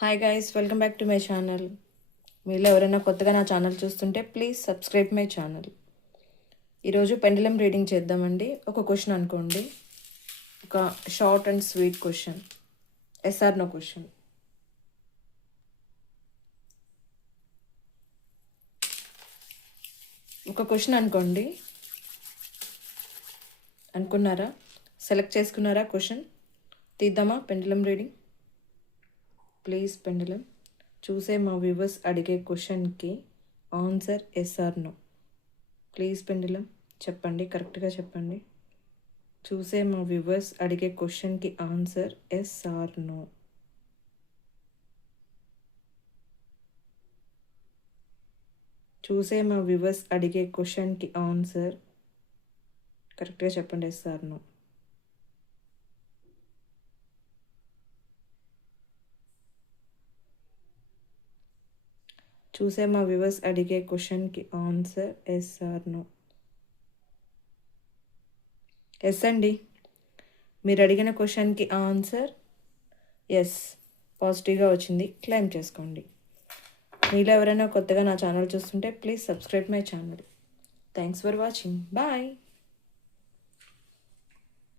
Hi guys, welcome back to my channel. మీలో ఎవరైనా కొత్తగా నా ఛానల్ చూస్తుంటే ప్లీజ్ సబ్స్క్రైబ్ మై ఛానల్. ఈరోజు పెండలం రీడింగ్ చేద్దామండి. ఒక క్వశ్చన్ అనుకోండి, ఒక short and sweet question, yes or no question. ఒక క్వశ్చన్ అనుకోండి, అనుకున్నారా? సెలెక్ట్ చేసుకున్నారా? క్వశ్చన్ తీద్దామా? పెండలం రీడింగ్. ప్లీజ్ పెండలం, చూసే మా వ్యూవర్స్ అడిగే క్వశ్చన్కి answer yes or no. Please పెండలం చెప్పండి, కరెక్ట్గా చెప్పండి. చూసే మా వ్యూవర్స్ అడిగే క్వశ్చన్కి ఆన్సర్ ఎస్ ఆర్ నో. చూసే మా వ్యూవర్స్ అడిగే క్వశ్చన్కి ఆన్సర్ కరెక్ట్గా చెప్పండి, ఎస్ ఆర్ నో. చూసే మా వ్యూవర్స్ అడిగే క్వశ్చన్కి answer yes or no. Yes అండి, మీరు అడిగిన క్వశ్చన్కి ఆన్సర్ ఎస్, పాజిటివ్గా వచ్చింది. క్లెయిమ్ చేసుకోండి. మీలో ఎవరైనా కొత్తగా నా ఛానల్ చూస్తుంటే please subscribe my channel. Thanks for watching. Bye.